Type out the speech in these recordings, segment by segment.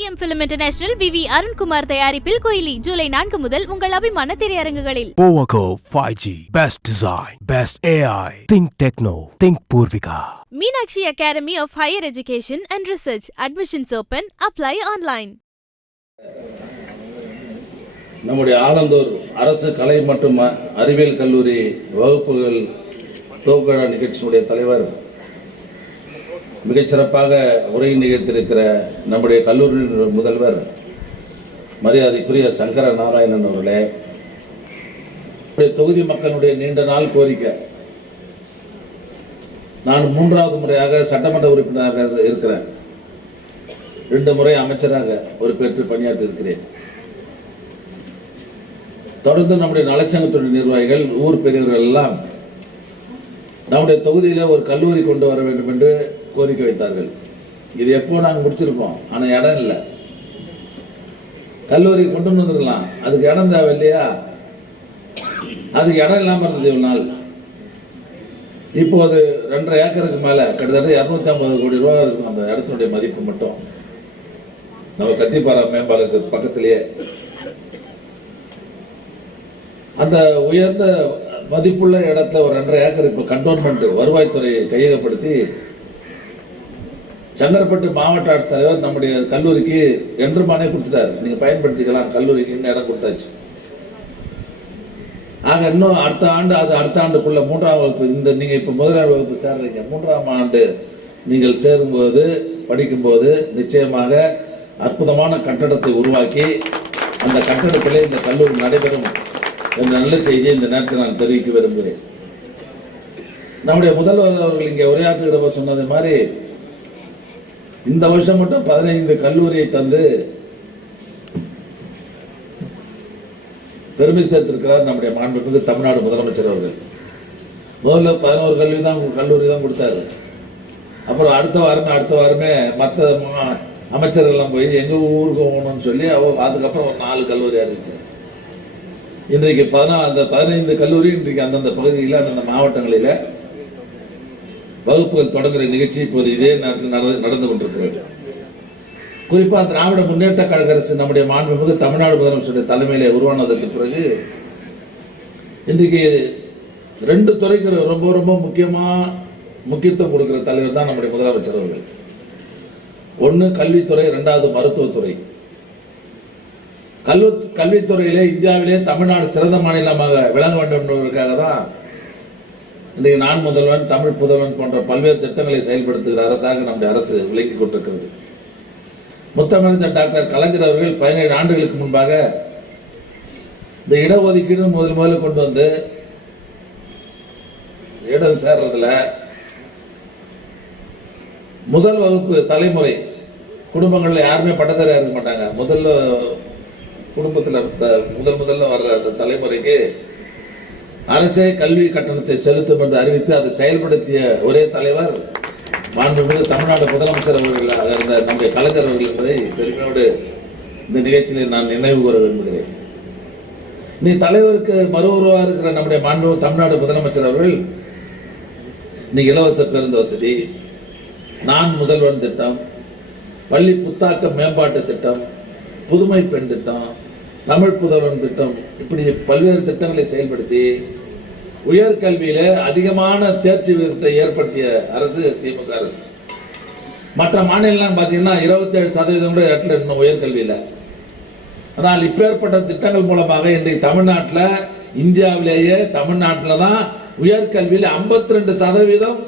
VVM film international V V Arunkumar தயாரிப்பில் கோயிலி ஜூலை நான்கு முதல் உங்கள் அபிமான திரையரங்குகளில் Powaco 5G. Best design. Best AI. Think Techno. Think Purvika. Meenakshi academy of higher education and research admissions open apply online நம்முடைய ஆலந்தூர் அரசு கலை மற்றும் அறிவியல் கல்லூரி வகுப்புகள் துவக்க நிகழ்ச்சியினுடைய தலைவர் மிகச்சிறப்பாக உரை நிகழ்த்திருக்கிற நம்முடைய கல்லூரி முதல்வர் மரியாதைக்குரிய சங்கர நாராயணன் அவர்களே தொகுதி மக்களுடைய நீண்ட நாள் கோரிக்கை. நான் மூன்றாவது முறையாக சட்டமன்ற உறுப்பினராக இருக்கிறேன். ரெண்டு முறை அமைச்சராக பொறுப்பேற்று பணியாற்றி இருக்கிறேன். தொடர்ந்து நம்முடைய நலச்சங்கத்துடைய நிர்வாகிகள் ஊர் பெரியவர்கள் எல்லாம் நம்முடைய தொகுதியில் ஒரு கல்லூரி கொண்டு வர வேண்டும் என்று கோரிக்கை வைத்தார்கள். இது எப்போ நாங்கள் முடிச்சிருப்போம் ஆனால் இடம் இல்லை. கல்லூரி கொண்டு வந்துருக்கலாம் அதுக்கு இடம் தேவை இல்லையா? அதுக்கு இடம் இல்லாமல் இருந்தது இவ்வளவு நாள். இப்போது ரெண்டரை ஏக்கருக்கு மேலே கிட்டத்தட்ட இரநூத்தி ஐம்பது கோடி ரூபா இருக்கும் அந்த இடத்தினுடைய மதிப்பு மட்டும். நம்ம கத்திப்பாறை மேம்பாலத்துக்கு பக்கத்திலேயே. அந்த உயர்ந்த மதிப்புள்ள இடத்துல ஒரு ரெண்டரை ஏக்கர் இப்போ கண்டோன்மெண்ட் வருவாய்த்துறை கையகப்படுத்தி சங்கரப்பட்டு மாவட்ட ஆட்சித்தலைவர் நம்முடைய கல்லூரிக்கு என்றுமானே கொடுத்துட்டாரு. நீங்க பயன்படுத்திக்கலாம் கல்லூரிக்கு இன்னும் இடம் கொடுத்தாச்சு. ஆக இன்னும் அடுத்த ஆண்டு அது அடுத்த ஆண்டுக்குள்ள மூன்றாம் வகுப்பு இந்த நீங்க இப்ப முதலாம் வகுப்பு சேர்றீங்க. மூன்றாம் ஆண்டு நீங்கள் சேரும்போது படிக்கும்போது நிச்சயமாக அற்புதமான கட்டடத்தை உருவாக்கி அந்த கட்டடத்திலே இந்த கல்லூரி நடைபெறும் என்ற நல்ல செய்தியை இந்த நேரத்தில் நான் தெரிவிக்க விரும்புகிறேன். நம்முடைய முதல்வர் அவர்கள் இங்கே உரையாற்றுகிறப்ப சொன்னது மாதிரி இந்த வருஷம் மட்டும் பதினைந்து கல்லூரியை தந்து பெருமை சேர்த்திருக்கிறார் நம்முடைய மாண்புக்கு தமிழ்நாடு முதலமைச்சர் அவர்கள். முதல்ல பதினோரு கல்வி தான் கல்லூரி தான் கொடுத்தாரு. அப்புறம் அடுத்த வாரமே அடுத்த வாரமே மற்ற அமைச்சர்கள் எல்லாம் போய் எங்கள் ஊருக்கு போகணும்னு சொல்லி அவ அதுக்கப்புறம் ஒரு நாலு கல்லூரி அறிவிச்சார் இன்றைக்கு பதினா அந்த பதினைந்து கல்லூரி இன்றைக்கு அந்தந்த பகுதியில் அந்தந்த மாவட்டங்களில் வகுப்புகள் தொடங்குகிற நிகழ்ச்சி இப்போது இதே நேரத்தில் நடந்து நடந்து கொண்டிருக்கிறது. குறிப்பாக திராவிட முன்னேற்ற கழக அரசு நம்முடைய மாண்புமிகு தமிழ்நாடு முதலமைச்சருடைய தலைமையிலே உருவானதற்கு பிறகு இன்றைக்கு ரெண்டு துறைக்கு ரொம்ப ரொம்ப முக்கியமாக முக்கியத்துவம் கொடுக்குற தலைவர் தான் நம்முடைய முதலமைச்சர் அவர்கள். ஒன்று கல்வித்துறை ரெண்டாவது மருத்துவத்துறை. கல்வி கல்வித்துறையிலே இந்தியாவிலே தமிழ்நாடு சிறந்த மாநிலமாக விளங்க வேண்டும் என்பதற்காக தான் இன்றைக்கு நான் முதல்வன் தமிழ் புதல்வன் போன்ற பல்வேறு திட்டங்களை செயல்படுத்துகிற அரசாக நம்முடைய அரசு விளங்கிக் கொண்டிருக்கிறது. முத்தமிழ்ந்த டாக்டர் கலைஞர் அவர்கள் பதினேழு ஆண்டுகளுக்கு முன்பாக இந்த இடஒதுக்கீடு முதல் முதல்ல கொண்டு வந்து இடம் சேர்றதுல முதல் வகுப்பு தலைமுறை குடும்பங்கள்ல யாருமே பட்டதாரியா இருக்க மாட்டாங்க. முதல்ல குடும்பத்துல முதல் முதல்ல வர்ற அந்த தலைமுறைக்கு அரசே கல்வி கட்டணத்தை செலுத்தும் என்று அறிவித்து அதை செயல்படுத்திய ஒரே தலைவர் மாண்புமிகு தமிழ்நாடு முதலமைச்சர் அவர்களாக இருந்த நம்முடைய கலைஞர் அவர்கள் என்பதை பெருமையோடு இந்த நிகழ்ச்சியில் நான் நினைவு கூற விரும்புகிறேன். நீ தலைவருக்கு மறு இருக்கிற நம்முடைய மாண்பு தமிழ்நாடு முதலமைச்சர் அவர்கள் நீ இலவச பேருந்து வசதி நான் முதல்வன் திட்டம் பள்ளி புத்தாக்க மேம்பாட்டு திட்டம் புதுமை பெண் திட்டம் தமிழ் புதல்வன் திட்டம் இப்படி பல்வேறு திட்டங்களை செயல்படுத்தி உயர்கல்வியில அதிகமான தேர்ச்சி விகிதத்தை ஏற்படுத்திய அரசு திமுக அரசு. மற்ற மாநிலம் பார்த்தீங்கன்னா இருபத்தேழு சதவீதம் கூட இடத்துல இன்னும் உயர்கல்வியில் ஆனால் இப்பேற்பட்ட திட்டங்கள் மூலமாக இன்றைக்கு தமிழ்நாட்டில் இந்தியாவிலேயே தமிழ்நாட்டில் தான் உயர்கல்வியில் 52% ரெண்டு சதவீதம்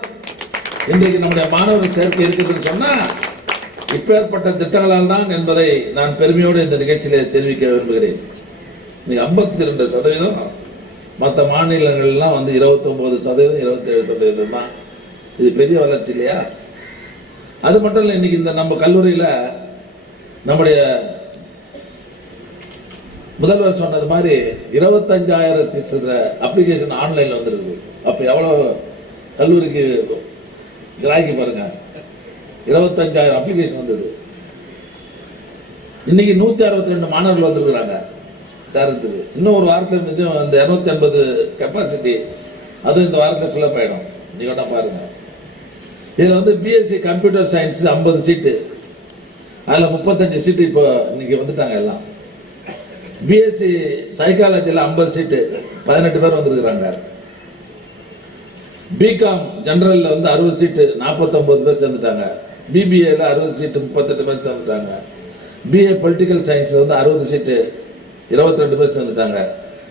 இன்றைக்கு நம்முடைய மாணவர்கள் சேர்க்கை இருக்குதுன்னு சொன்னால் இப்பேற்பட்ட திட்டங்களால் தான் என்பதை நான் பெருமையோடு இந்த நிகழ்ச்சியிலே தெரிவிக்க விரும்புகிறேன். இன்னைக்கு ஐம்பத்தி ரெண்டு சதவீதம் மற்ற மாநிலங்கள்லாம் வந்து 29% சதவீதம் இருபத்தேழு சதவீதம் தான். இது பெரிய வளர்ச்சி இல்லையா? அது மட்டும் இல்லை இன்னைக்கு இந்த நம்ம கல்லூரியில் நம்முடைய முதல்வர் சொன்னது மாதிரி இருபத்தஞ்சாயிரத்தி சில அப்ளிகேஷன் ஆன்லைனில் வந்துருக்குது. அப்போ எவ்வளோ கல்லூரிக்கு கிராகி பாருங்கள் இருபத்தஞ்சாயிரம் அப்ளிகேஷன் வந்தது. இன்னைக்கு நூத்தி அறுபத்தி ரெண்டு மாணவர்கள் வந்திருக்கிறாங்க சேரத்துக்கு. இன்னும் ஒரு வாரத்தில் நிஜம் இந்த இருநூத்தி ஐம்பது கெப்பாசிட்டி அதுவும் இந்த வாரத்தில் ஃபில்அப் ஆயிடும். நீங்க வேணா பாருங்க. இதுல வந்து பிஎஸ்சி கம்ப்யூட்டர் சயின்ஸ் ஐம்பது சீட்டு அதில் முப்பத்தஞ்சு சீட்டு இப்போ இன்னைக்கு வந்துட்டாங்க எல்லாம். பிஎஸ்சி சைக்காலஜியில் ஐம்பது சீட்டு பதினெட்டு பேர் வந்திருக்கிறாங்க. பிகாம் ஜென்ரலில் வந்து அறுபது சீட்டு நாற்பத்தொம்பது பேர் சேர்ந்துட்டாங்க. பிபிஏல அறுபது சீட்டு முப்பத்தெட்டு பேர் சேர்ந்துட்டாங்க பிஏ பொலிட்டிக்கல் சயின்ஸில் வந்து அறுபது சீட்டு இருபத்தி ரெண்டு பேர் சேர்ந்துட்டாங்க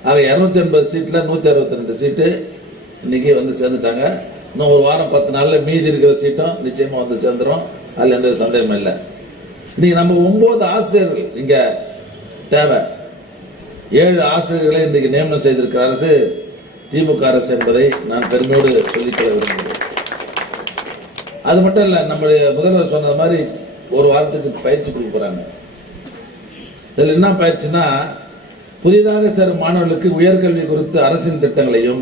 ஆக இரநூத்தி எண்பது சீட்டில் நூற்றி அறுபத்தி ரெண்டு சீட்டு இன்னைக்கு வந்து சேர்ந்துட்டாங்க. இன்னும் ஒரு வாரம் பத்து நாளில் மீதி இருக்கிற சீட்டும் நிச்சயமாக வந்து சேர்ந்துரும். அதில் எந்த சந்தேகமும் இல்லை. இன்னைக்கு நம்ம ஒம்பது ஆசிரியர்கள் இங்கே தேவை. ஏழு ஆசிரியர்களை இன்றைக்கு நியமனம் செய்திருக்கிற அரசு திமுக அரசு என்பதை நான் பெருமையோடு சொல்லிக்கொள்ள விரும்புகிறேன். அது மட்டும் இல்லை நம்முடைய முதல்வர் சொன்னது மாதிரி ஒரு வாரத்துக்கு பயிற்சி கொடுக்க இதில் என்ன பயிற்சினா புதிதாக சேரும் மாணவர்களுக்கு உயர்கல்வி குறித்து அரசின் திட்டங்களையும்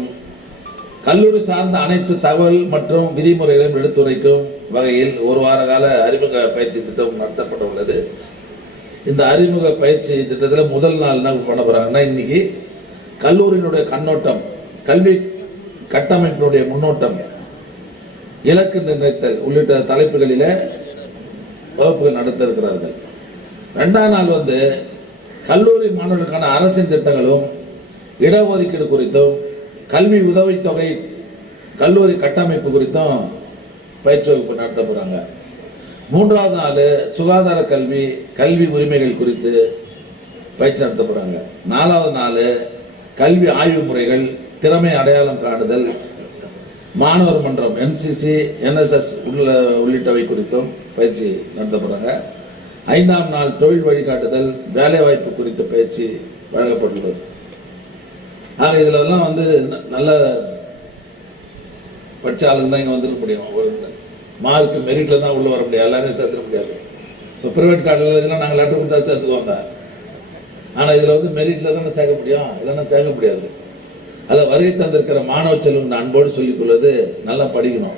கல்லூரி சார்ந்த அனைத்து தகவல் மற்றும் விதிமுறைகளையும் எடுத்துரைக்கும் வகையில் ஒரு வார கால அறிமுக பயிற்சி திட்டம் நடத்தப்பட உள்ளது இந்த அறிமுக பயிற்சி திட்டத்தில் முதல் நாள் என்ன பண்ண போகிறாங்கன்னா இன்னைக்கு கல்லூரியினுடைய கண்ணோட்டம் கல்வி கட்டமைப்பினுடைய முன்னோட்டம் இலக்கு நிர்ணயித்தல் உள்ளிட்ட தலைப்புகளில வகுப்புகள் நடத்த இருக்கிறார்கள் ரெண்டாம் நாள் வந்து கல்லூரி மாணவர்களுக்கான அரசின் திட்டங்களும் இடஒதுக்கீடு குறித்தும் கல்வி உதவித்தொகை கல்லூரி கட்டமைப்பு குறித்தும் பயிற்சி வகுப்பு நடத்த போறாங்க. மூன்றாவது நாள் சுகாதார கல்வி கல்வி உரிமைகள் குறித்து பயிற்சி நடத்த போறாங்க. நாலாவது நாள் கல்வி ஆய்வு முறைகள் திறமை அடையாளம் காணுதல் மாணவர் மன்றம் என்சிசி என்எஸ்எஸ் உள்ள உள்ளிட்டவை குறித்தும் பயிற்சி நடத்தப்படுறாங்க. ஐந்தாம் நாள் தொழில் வழிகாட்டுதல் வேலைவாய்ப்பு குறித்த பயிற்சி வழங்கப்பட்டுள்ளது. ஆக இதில் எல்லாம் வந்து நல்ல படிச்ச தான் இங்கே வந்துருக்க முடியும். ஒரு மார்க் மெரிட்டில் தான் உள்ளே வர முடியாது எல்லாரையும் சேர்த்துக்க முடியாது. இப்போ ப்ரைவேட் கார்டில் இதெல்லாம் நாங்கள் லெட்டர் கொடுத்தா சேர்த்துக்குவாங்க ஆனால் இதில் வந்து மெரிட்டில் தானே சேர்க்க முடியும். இல்லைன்னா சேர்க்க முடியாது. அதில் வருகை தந்திருக்கிற மாணவ செல்வம் அன்போடு சொல்லிக் கொள்வது நல்லா படிக்கணும்.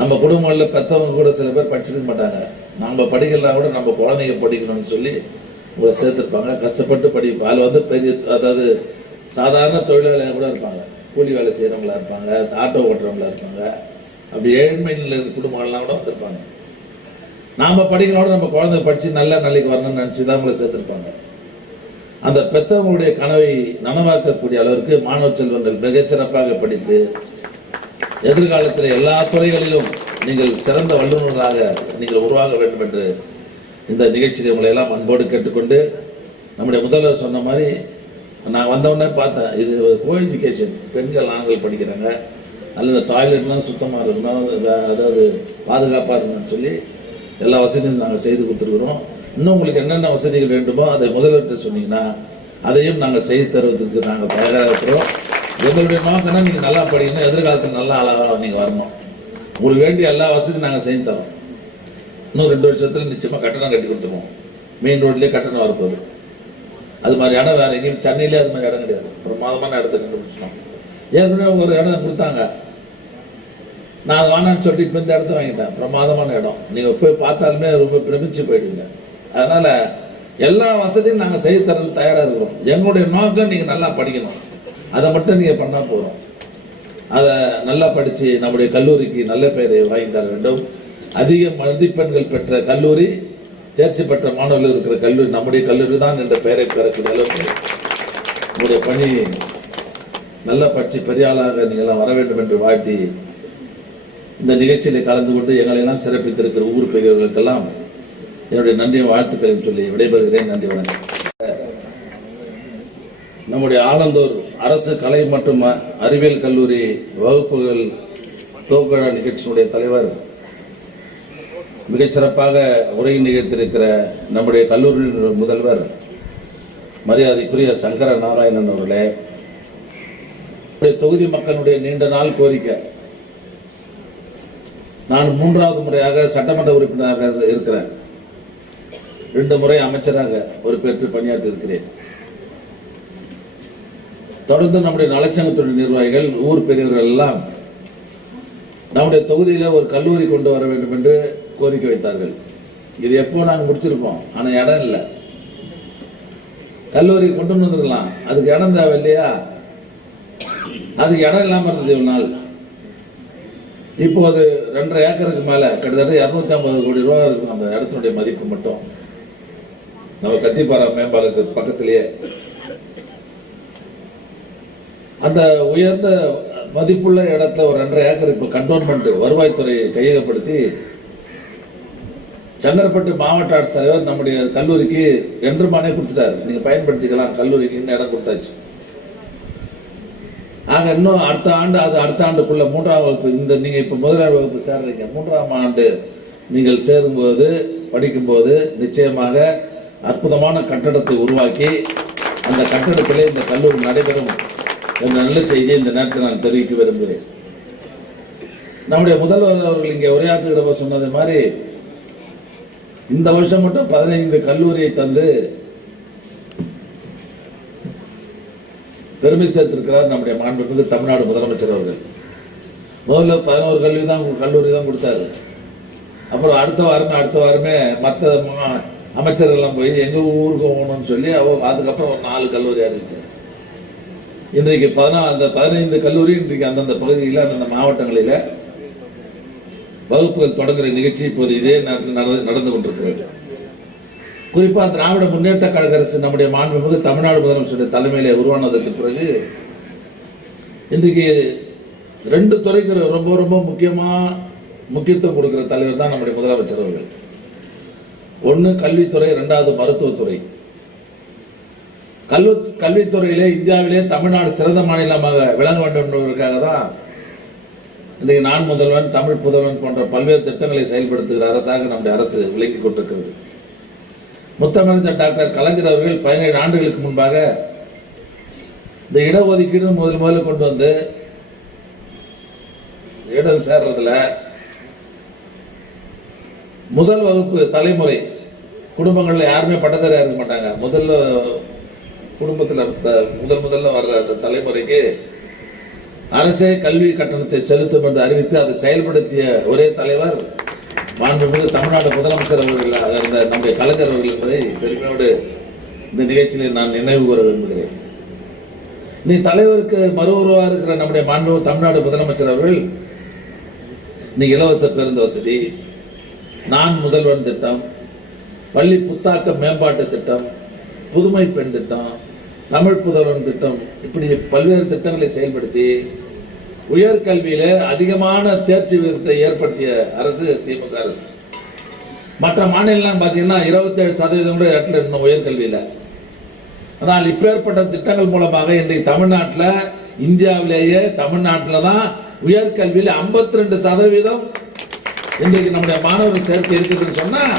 நம்ம குடும்பங்களில் பெற்றவங்க கூட சில பேர் படிச்சிருக்க மாட்டாங்க. நம்ம படிக்கலாம் கூட நம்ம குழந்தைங்க படிக்கணும்னு சொல்லி உங்களை சேர்த்துருப்பாங்க. கஷ்டப்பட்டு படிப்பாங்க அதில் வந்து பெரிய அதாவது சாதாரண தொழிலாளியாக கூட இருப்பாங்க. கூலி வேலை செய்கிறவங்களா இருப்பாங்க ஆட்டோ ஓட்டுறவங்களா இருப்பாங்க. அப்படி ஏழ்மை நிலையில் இருக்கிற குடும்பங்கள்லாம் கூட வந்திருப்பாங்க. நாம் படிக்கிறோட நம்ம குழந்தை படித்து நல்ல நிலைக்கு வரணும்னு நினச்சி தான் உங்களை சேர்த்துருப்பாங்க. அந்த பெற்றவங்களுடைய கனவை நனவாக்கக்கூடிய அளவிற்கு மாணவ செல்வங்கள் மிகச்சிறப்பாக படித்து எதிர்காலத்தில் எல்லா துறைகளிலும் நீங்கள் சிறந்த வல்லுநர்களாக நீங்கள் உருவாக வேண்டும் என்று இந்த நிகழ்ச்சியை உங்களை எல்லாம் அன்போடு கேட்டுக்கொண்டு நம்முடைய முதல்வர் சொன்ன மாதிரி நான் வந்தவுடனே பார்த்தேன் இது கோ எஜுகேஷன் பெண்கள் ஆண்கள் படிக்கிறாங்க அல்லது டாய்லெட்லாம் சுத்தமாக இருக்கணும் அதாவது பாதுகாப்பாக இருக்கணும்னு சொல்லி எல்லா வசதியும் நாங்கள் செய்து கொடுத்துருக்குறோம். இன்னும் உங்களுக்கு என்னென்ன வசதிகள் வேண்டுமோ அதை முதல்வர்கிட்ட சொன்னீங்கன்னா அதையும் நாங்கள் செய்து தருவதற்கு நாங்கள் தயாராக இருக்கிறோம். எங்களுடைய நோக்கம்னா நீங்கள் நல்லா படிக்கணும். எதிர்காலத்தில் நல்ல ஆளாக நீங்கள் வரணும். உங்களுக்கு வேண்டிய எல்லா வசதியும் நாங்கள் செய்து தரோம். இன்னும் ரெண்டு வருஷத்தில் நிச்சயமாக கட்டணம் கட்டி கொடுத்துருவோம். மெயின் ரோட்லேயே கட்டணம் வரப்போகுது. அது மாதிரி இடம் வேறு எங்கேயும் சென்னையிலே அது மாதிரி இடம் கிடையாது. பிரமாதமான இடத்த கண்டுபிடிச்சிட்டோம். ஏற்கனவே ஒரு இடம் கொடுத்தாங்க. நான் அதை வேணான்னு சொல்லிட்டு இப்போ இந்த இடத்த வாங்கிட்டேன். பிரமாதமான இடம். நீங்கள் போய் பார்த்தாலுமே ரொம்ப பிரமிச்சு போயிடுங்க அதனால எல்லா வசதியும் நாங்க செய்து தரது தயாரா இருக்கிறோம். எங்களுடைய நோக்கம் நீங்க நல்லா படிக்கணும். அதை மட்டும் நீங்க பண்ணா போதும். அதை நல்லா படிச்சு நம்முடைய கல்லூரிக்கு நல்ல பெயரை வாங்கி தர வேண்டும். அதிக மதிப்பெண்கள் பெற்ற கல்லூரி தேர்ச்சி பெற்ற மாணவர்கள் இருக்கிற கல்லூரி நம்முடைய கல்லூரி தான் என்ற பெயரை பெறக்கூடிய அளவுக்கு உங்களுடைய பணி நல்ல படிச்சு பெரிய ஆளாக நீங்களாம் வர வேண்டும் என்று வாழ்த்தி இந்த நிகழ்ச்சியில் கலந்து கொண்டு எங்களை எல்லாம் சிறப்பித்திருக்கிற ஊர் பெரியவர்களுக்கெல்லாம் என்னுடைய நன்றியும் வாழ்த்துக்களையும் சொல்லி விடைபெறுகிறேன். நன்றி வணக்கம். நம்முடைய ஆனந்தூர் அரசு கலை மற்றும் அறிவியல் கல்லூரி வகுப்புகள் துவக்கழா நிகழ்ச்சியினுடைய தலைவர் மிகச்சிறப்பாக உரை நிகழ்த்திருக்கிற நம்முடைய கல்லூரி முதல்வர் மரியாதைக்குரிய சங்கர நாராயணன் அவர்களே தொகுதி மக்களுடைய நீண்ட நாள் கோரிக்கை. நான் மூன்றாவது முறையாக சட்டமன்ற உறுப்பினராக இருக்கிறேன். ரெண்டு முறை அமைச்சராக பொறுப்பேற்று பணியாற்றி இருக்கிறேன் தொடர்ந்து நம்முடைய நலச்சங்கத்துடைய நிர்வாகிகள் ஊர் பெரியவர்கள் எல்லாம் நம்முடைய தொகுதியில் ஒரு கல்லூரி கொண்டு வர வேண்டும் என்று கோரிக்கை வைத்தார்கள். இது எப்போ நாங்கள் முடிச்சிருப்போம்? ஆனால் இடம் இல்லை. கல்லூரி கொண்டு வந்துருக்கலாம் அதுக்கு இடம் தேவை இல்லையா? அதுக்கு இடம் இல்லாமல் இருந்தது இவ்வளோ நாள். இப்போது ரெண்டரை ஏக்கருக்கு மேலே கிட்டத்தட்ட இரநூத்தி ஐம்பது கோடி ரூபாய் இருக்கும் அந்த இடத்தினுடைய மதிப்பு மட்டும். நம்ம கத்திப்பாறை மேம்பாலத்துக்கு பக்கத்திலேயே? அந்த உயர்ந்த மதிப்புள்ள இடத்துல ஒரு ரெண்டரை ஏக்கர் இப்போ கண்டோன்மெண்ட் வருவாய்த்துறை கையகப்படுத்தி செங்கற்பட்டு மாவட்ட ஆட்சித்தலைவர் நம்முடைய கல்லூரிக்கு ரெண்டு மானே கொடுத்துட்டாரு. நீங்க பயன்படுத்திக்கலாம். கல்லூரிக்கு இன்னும் இடம் கொடுத்தாச்சு. ஆக இன்னும் அடுத்த ஆண்டு அது அடுத்த ஆண்டுக்குள்ள மூன்றாம் வகுப்பு இந்த நீங்க இப்ப முதலாம் வகுப்பு சேர்றீங்க. மூன்றாம் ஆண்டு நீங்கள் சேரும்போது படிக்கும்போது நிச்சயமாக அற்புதமான கட்டடத்தை உருவாக்கி அந்த கட்டடத்திலே இந்த கல்லூரி நடைபெறும் என்ற நல்ல செய்தியை இந்த நேரத்தில் நான் தெரிவிக்க விரும்புகிறேன். நம்முடைய முதல்வர் அவர்கள் இங்கே உரையாற்றுகிறப்ப சொன்னது மாதிரி இந்த வருஷம் மட்டும் பதினைந்து கல்லூரியை தந்து பெருமை சேர்த்திருக்கிறார் நம்முடைய மாண்புக்கு தமிழ்நாடு முதலமைச்சர் அவர்கள். முதல்ல பதினோரு கல்வி தான் கல்லூரி தான் கொடுத்தாரு. அப்புறம் அடுத்த வாரமே அடுத்த வாரமே மற்ற அமைச்சரெல்லாம் போய் எங்கள் ஊருக்கு போகணும்னு சொல்லி அவ அதுக்கப்புறம் ஒரு நாலு கல்லூரி அறிவிச்சார் இன்றைக்கு பதினா அந்த பதினைந்து கல்லூரி இன்றைக்கு அந்தந்த பகுதியில் அந்தந்த மாவட்டங்களில் வகுப்புகள் தொடங்குகிற நிகழ்ச்சி இப்போது இதே நேரத்தில் நடந்து நடந்து கொண்டிருக்கிறது. குறிப்பாக திராவிட முன்னேற்ற கழக அரசு நம்முடைய மாண்புமிகு தமிழ்நாடு முதலமைச்சருடைய தலைமையிலே உருவானதற்கு பிறகு இன்றைக்கு ரெண்டு துறைக்கு ரொம்ப ரொம்ப முக்கியமாக முக்கியத்துவம் கொடுக்குற தலைவர் தான் நம்முடைய முதலமைச்சர் அவர்கள். ஒன்று கல்வித்துறை ரெண்டாவது மருத்துவத்துறை. கல்வி கல்வித்துறையிலே இந்தியாவிலே தமிழ்நாடு சிறந்த மாநிலமாக விளங்க வேண்டும் என்பதற்காக தான் இன்றைக்கு நான் முதல்வன் தமிழ் புதல்வன் போன்ற பல்வேறு திட்டங்களை செயல்படுத்துகிற அரசாக நம்முடைய அரசு விளங்கிக் கொண்டிருக்கிறது. முத்தமிழ்ந்த டாக்டர் கலைஞர் அவர்கள் பதினேழு ஆண்டுகளுக்கு முன்பாக இந்த இடஒதுக்கீடு முதல் முதல்ல கொண்டு வந்து இடம் சேர்றதுல முதல் வகுப்பு தலைமுறை குடும்பங்களில் யாருமே பட்டதாரியா இருக்க மாட்டாங்க. முதல்ல குடும்பத்தில் முதல் முதல்ல வர்ற அந்த தலைமுறைக்கு அரசே கல்வி கட்டணத்தை செலுத்தும் என்று அறிவித்து அதை செயல்படுத்திய ஒரே தலைவர் மாண்புமிகு தமிழ்நாடு முதலமைச்சர் அவர்கள் இருந்த நம்முடைய கலைஞர் அவர்கள் என்பதை பெருமையோடு இந்த நிகழ்ச்சியில் நான் நினைவு கூற விரும்புகிறேன். நீ தலைவருக்கு மறு உருவாக இருக்கிற நம்முடைய மாண்பு தமிழ்நாடு முதலமைச்சர் அவர்கள் நீ இலவச பேருந்து வசதி நான் முதல்வன் திட்டம் பள்ளி புத்தாக்க மேம்பாட்டு திட்டம் புதுமை பெண் திட்டம் தமிழ் புதல்வன் திட்டம் இப்படி பல்வேறு திட்டங்களை செயல்படுத்தி உயர்கல்வியில அதிகமான தேர்ச்சி விகிதத்தை ஏற்படுத்திய அரசு திமுக அரசு. மற்ற மாநிலம் பார்த்தீங்கன்னா இருபத்தேழு சதவீதம் கூட இடத்துல இன்னும் உயர்கல்வியில். ஆனால் இப்பேற்பட்ட திட்டங்கள் மூலமாக இன்றைக்கு தமிழ்நாட்டில் இந்தியாவிலேயே தமிழ்நாட்டில் தான் உயர்கல்வியில் 52% ரெண்டு சதவீதம் இன்றைக்கு நம்முடைய மாணவர்கள் சேர்க்கை இருக்குதுன்னு சொன்னால்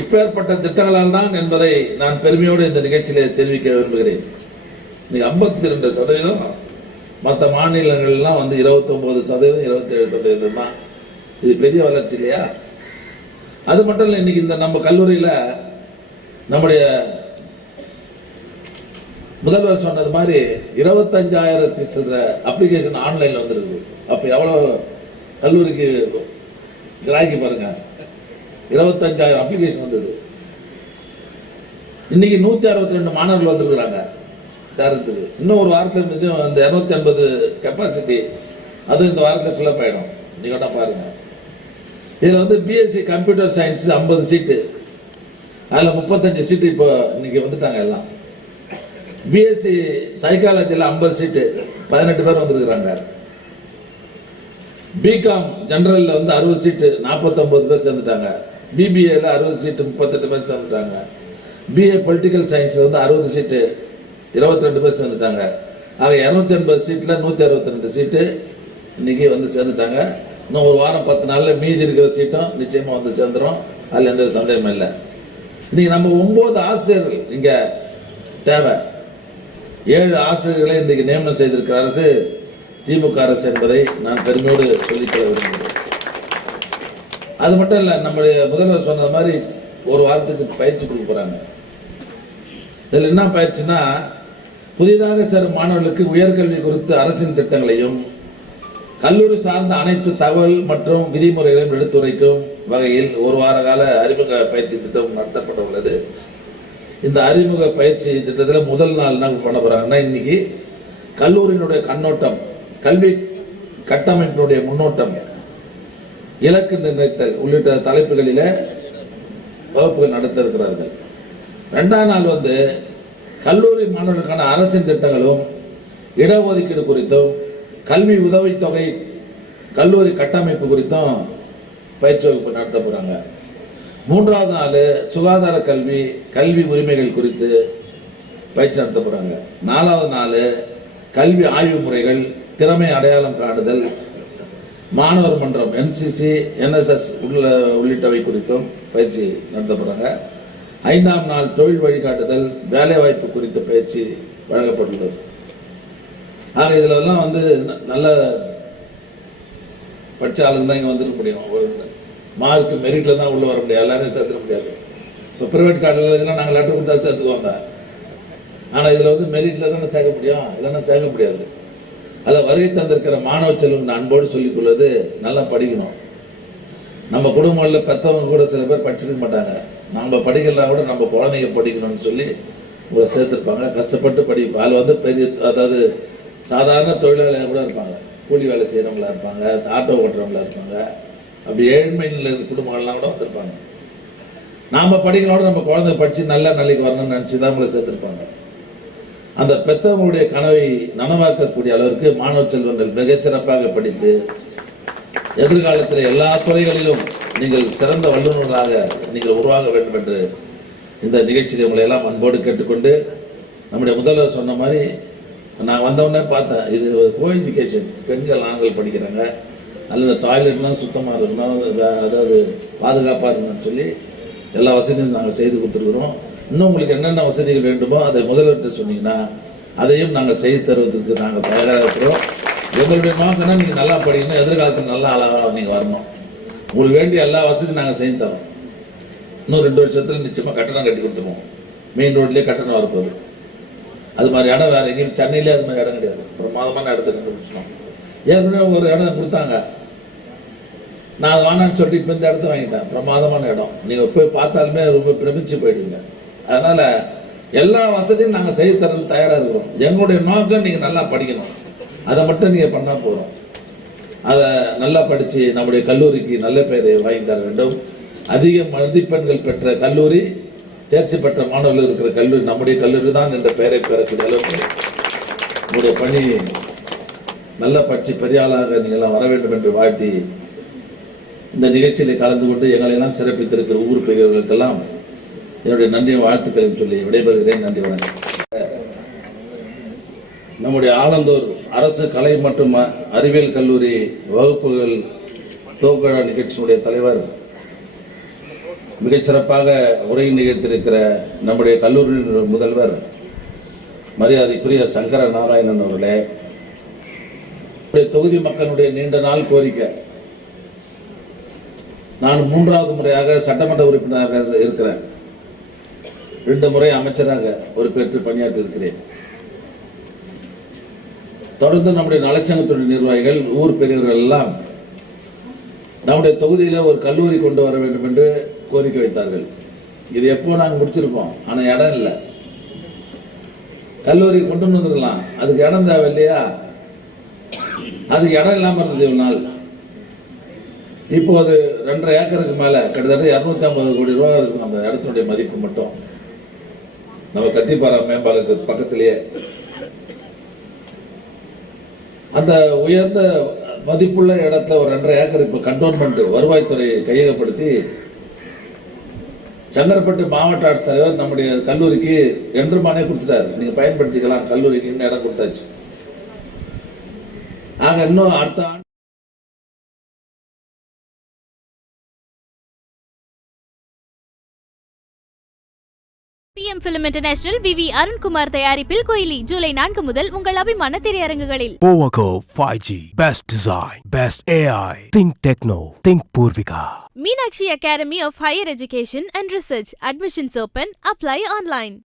இப்பேற்பட்ட திட்டங்களால் தான் என்பதை நான் பெருமையோடு இந்த நிகழ்ச்சியிலே தெரிவிக்க விரும்புகிறேன். இன்னைக்கு ஐம்பத்தி ரெண்டு சதவீதம். மற்ற மாநிலங்கள்லாம் வந்து 29% சதவீதம் இருபத்தேழு சதவீதம் தான். இது பெரிய வளர்ச்சி இல்லையா? அது மட்டும் இல்லை இன்னைக்கு இந்த நம்ம கல்லூரியில் நம்முடைய முதல்வர் சொன்னது மாதிரி இருபத்தஞ்சாயிரத்தி சில அப்ளிகேஷன் ஆன்லைனில் வந்துருக்குது. அப்போ எவ்வளோ கல்லூரிக்கு கிராக்கி பாருங்கள் இருபத்தஞ்சாயிரம் அப்ளிகேஷன் வந்தது. இன்னைக்கு நூற்றி அறுபத்தி ரெண்டு மாணவர்கள் வந்திருக்கிறாங்க. சேரத்துக்கு. இன்னும் ஒரு வாரத்தில் நிச்சயம் இந்த இரநூத்தி ஐம்பது கெப்பாசிட்டி அதுவும் இந்த வாரத்தில் ஃபில்அப் ஆகிடும் நீங்கள் வேணா பாருங்க. இதில் வந்து பிஎஸ்சி கம்ப்யூட்டர் சயின்ஸ் ஐம்பது சீட்டு அதில் முப்பத்தஞ்சு சீட்டு இப்போ இன்னைக்கு வந்துட்டாங்க எல்லாம். பிஎஸ்சி சைக்காலஜியில் ஐம்பது சீட்டு பதினெட்டு பேர் வந்திருக்கிறாங்க. பிகாம் ஜென்ரலில் வந்து அறுபது சீட்டு நாற்பத்தொம்பது பேர் சேர்ந்துட்டாங்க. பிபிஏல அறுபது சீட்டு முப்பத்தெட்டு பேர் சேர்ந்துட்டாங்க பிஏ பொலிட்டிக்கல் சயின்ஸ் வந்து அறுபது சீட்டு இருபத்தி ரெண்டு பேர் சேர்ந்துட்டாங்க ஆக இரநூத்தி எண்பது சீட்டில் நூற்றி அறுபத்தி ரெண்டு சீட்டு இன்னைக்கு வந்து சேர்ந்துட்டாங்க. இன்னும் ஒரு வாரம் பத்து நாளில் மீதி இருக்கிற சீட்டும் நிச்சயமாக வந்து சேர்ந்துரும். அதில் எந்த சந்தேகமும் இல்லை. இன்னைக்கு நம்ம ஒம்பது ஆசிரியர்கள் இங்கே தேவை. ஏழு ஆசிரியர்களை இன்றைக்கு நியமனம் செய்திருக்கிற அரசு திமுக அரசு என்பதை நான் பெருமையோடு சொல்லிக்கொள்ள விரும்புகிறேன். அது மட்டும் இல்லை நம்முடைய முதல்வர் சொன்னது மாதிரி ஒரு வாரத்துக்கு பயிற்சி கொடுக்க இதில் என்ன பயிற்சினா புதிதாக சேரும் மாணவர்களுக்கு உயர்கல்வி குறித்து அரசின் திட்டங்களையும் கல்லூரி சார்ந்த அனைத்து தகவல் மற்றும் விதிமுறைகளையும் எடுத்துரைக்கும் வகையில் ஒரு வார கால அறிமுக பயிற்சி திட்டம் நடத்தப்பட உள்ளது இந்த அறிமுக பயிற்சி திட்டத்தில் முதல் நாள் என்ன பண்ண போகிறாங்கன்னா இன்னைக்கு கல்லூரியினுடைய கண்ணோட்டம் கல்வி கட்டமைப்பினுடைய முன்னோட்டம் இலக்கு நிர்ணயித்தல் உள்ளிட்ட தலைப்புகளில வகுப்புகள் நடத்த இருக்கிறார்கள். ரெண்டாம் நாள் வந்து கல்லூரி மாணவர்களுக்கான அரசின் திட்டங்களும் இடஒதுக்கீடு குறித்தும் கல்வி உதவித்தொகை கல்லூரி கட்டமைப்பு குறித்தும் பயிற்சி வகுப்பு நடத்த போறாங்க. மூன்றாவது நாள் சுகாதார கல்வி கல்வி உரிமைகள் குறித்து பயிற்சி நடத்த போறாங்க. நாலாவது நாள் கல்வி ஆய்வு முறைகள் திறமை அடையாளம் காணுதல் மாணவர் மன்றம் என்சிசி என்எஸ்எஸ் உள்ள உள்ளிட்டவை குறித்தும் பயிற்சி நடத்தப்படுறாங்க. ஐந்தாம் நாள் தொழில் வழிகாட்டுதல் வேலைவாய்ப்பு குறித்த பயிற்சி வழங்கப்பட்டுள்ளது. ஆக இதுல எல்லாம் வந்து நல்ல படித்த ஆளுங்க தான் இங்க வந்துருக்க முடியும். மார்க் மெரிட்ல தான் உள்ள வர முடியாது எல்லாரையும் சேர்த்துக்க முடியாது. இப்போ ப்ரைவேட் கார்டில் இதெல்லாம் நாங்கள் லெட்டர் கொடுத்தா சேர்த்துக்குவாங்க ஆனால் இதில் வந்து மெரிட்ல தானே சேர்க்க முடியும். இல்லைன்னா சேர்க்க முடியாது. அதில் வருகை தந்திருக்கிற மாணவ செல்வம் அன்போடு சொல்லிக் கொள்வது நல்லா படிக்கணும். நம்ம குடும்பங்களில் பெற்றவங்க கூட சில பேர் படிச்சிருக்க மாட்டாங்க. நம்ம படிக்கலாம் கூட நம்ம குழந்தைங்க படிக்கணும்னு சொல்லி உங்களை சேர்த்துருப்பாங்க. கஷ்டப்பட்டு படிப்போம் அதில் வந்து பெரிய அதாவது சாதாரண தொழிலாளியாக கூட இருப்பாங்க. கூலி வேலை செய்கிறவங்களா இருப்பாங்க ஆட்டோ ஓட்டுறவங்களா இருப்பாங்க. அப்படி ஏழ்மையில் நிலையில் இருக்கிற குடும்பங்கள்லாம் கூட வந்திருப்பாங்க. நாம் படிக்கலோட நம்ம குழந்தை படித்து நல்ல நிலைக்கு வரணும்னு நினச்சி தான் உங்களை சேர்த்துருப்பாங்க. அந்த பெத்தவங்களுடைய கனவை நனவாக்கக்கூடிய அளவிற்கு மாணவ செல்வங்கள் மிகச்சிறப்பாக படித்து எதிர்காலத்தில் எல்லா துறைகளிலும் நீங்கள் சிறந்த வல்லுநர்களாக நீங்கள் உருவாக வேண்டும் என்று இந்த நிகழ்ச்சியில் உங்களை எல்லாம் அன்போடு கேட்டுக்கொண்டு நம்முடைய முதல்வர் சொன்ன மாதிரி நான் வந்தவுடனே பார்த்தேன் இது கோ எஜுகேஷன் பெண்கள் ஆண்கள் படிக்கிறாங்க அல்லது டாய்லெட்லாம் சுத்தமாக இருக்கணும் அதாவது பாதுகாப்பாக இருக்கணும்னு சொல்லி எல்லா வசதியும் நாங்கள் செய்து கொடுத்துருக்குறோம். இன்னும் உங்களுக்கு என்னென்ன வசதிகள் வேண்டுமோ அதை முதல்வர்கிட்ட சொன்னீங்கன்னா அதையும் நாங்கள் செய்து தருவதற்கு நாங்கள் தயாராக இருக்கிறோம். எங்களுடைய நோக்கம்னா நீங்கள் நல்லா படிக்கணும் எதிர்காலத்தில் நல்ல ஆளாக நீங்கள் வரணும். உங்களுக்கு வேண்டிய எல்லா வசதியும் நாங்கள் செய்து தரோம். இன்னும் ரெண்டு வருஷத்தில் நிச்சயமாக கட்டணம் கட்டி கொடுத்துருவோம். மெயின் ரோட்லேயே கட்டணம் வரப்போகுது. அது மாதிரி இடம் வேறு எங்கேயும் சென்னையிலே அது மாதிரி இடம் கிடையாது. பிரமாதமான இடத்த கண்டுபிடிச்சோம் ஏற்கனவே ஒரு இடம் கொடுத்தாங்க. நான் அதை வேணான்னு சொல்லிட்டு இப்போ இந்த இடத்த வாங்கிட்டேன். பிரமாதமான இடம். நீங்கள் போய் பார்த்தாலுமே ரொம்ப பிரமிச்சு போயிடுங்க அதனால எல்லா வசதியும் நாங்கள் செய்து தரது தயாராக இருக்கிறோம். எங்களுடைய நோக்கம் நீங்கள் நல்லா படிக்கணும். அதை மட்டும் நீங்கள் பண்ணால் போதும். அதை நல்லா படித்து நம்முடைய கல்லூரிக்கு நல்ல பெயரை வாங்கி தர வேண்டும். அதிக மதிப்பெண்கள் பெற்ற கல்லூரி தேர்ச்சி பெற்ற மாணவர்கள் இருக்கிற கல்லூரி நம்முடைய கல்லூரி தான் என்ற பெயரை பெறக்கூடிய அளவுக்கு உங்களுடைய பணி நல்ல படித்து பெரிய ஆளாக நீங்கள்லாம் வர வேண்டும் என்று வாழ்த்தி இந்த நிகழ்ச்சியில் கலந்து கொண்டு எங்களை எல்லாம் சிறப்பித்திருக்கிற ஊர் பெரியவர்களுக்கெல்லாம் என்னுடைய நன்றி வாழ்த்துக்களையும் சொல்லி விடைபெறுகிறேன். நன்றி வணக்கம். நம்முடைய ஆலந்தூர் அரசு கலை மற்றும் அறிவியல் கல்லூரி வகுப்புகள் தோக்கழ நிகழ்ச்சியினுடைய தலைவர் மிகச்சிறப்பாக உரை நிகழ்த்திருக்கிற நம்முடைய கல்லூரியின் முதல்வர் மரியாதைக்குரிய சங்கர நாராயணன் அவர்களே தொகுதி மக்களுடைய நீண்ட நாள் கோரிக்கை. நான் மூன்றாவது முறையாக சட்டமன்ற உறுப்பினராக இருக்கிறேன். ரெண்டு முறை அமைச்சராக ஒரு பெற்று பணியாற்றி இருக்கிறேன் தொடர்ந்து நம்முடைய நலச்சங்கத்துடைய நிர்வாகிகள் ஊர் பெரியவர்கள் எல்லாம் நம்முடைய தொகுதியில் ஒரு கல்லூரி கொண்டு வர வேண்டும் என்று கோரிக்கை வைத்தார்கள். இது எப்போ நாங்கள் முடிச்சிருப்போம்? ஆனால் இடம் இல்லை. கல்லூரி கொண்டு வந்துடலாம் அதுக்கு இடம் தேவை இல்லையா? அதுக்கு இடம் இல்லாமல் இருந்தது இவ்வளோ நாள். இப்போது ரெண்டரை ஏக்கருக்கு மேலே கிட்டத்தட்ட இரநூத்தி ஐம்பது கோடி ரூபாய் இருக்கும் அந்த இடத்தினுடைய மதிப்பு மட்டும். நம்ம கத்திப்பாறை மேம்பாலத்துக்கு பக்கத்திலேயே? அந்த உயர்ந்த மதிப்புள்ள இடத்துல ஒரு ரெண்டரை ஏக்கர் இப்ப கண்டோன்மெண்ட் வருவாய்த்துறை கையகப்படுத்தி செங்கற்பட்டு மாவட்ட ஆட்சித்தலைவர் நம்முடைய கல்லூரிக்கு என்றுமானே கொடுத்துட்டாரு. நீங்க பயன்படுத்திக்கலாம். கல்லூரிக்கு இன்னும் இடம் கொடுத்தாச்சு. ஆக இன்னும் அடுத்த ஆண்டு PM film international V V Arunkumar தயாரிப்பில் கோயிலி ஜூலை நான்கு முதல் உங்கள் அபிமான திரையரங்குகளில் Powaco 5G. Best design. Best AI. Think techno. Think Purvika. Meenakshi Academy of Higher Education and Research. Admissions open. Apply online.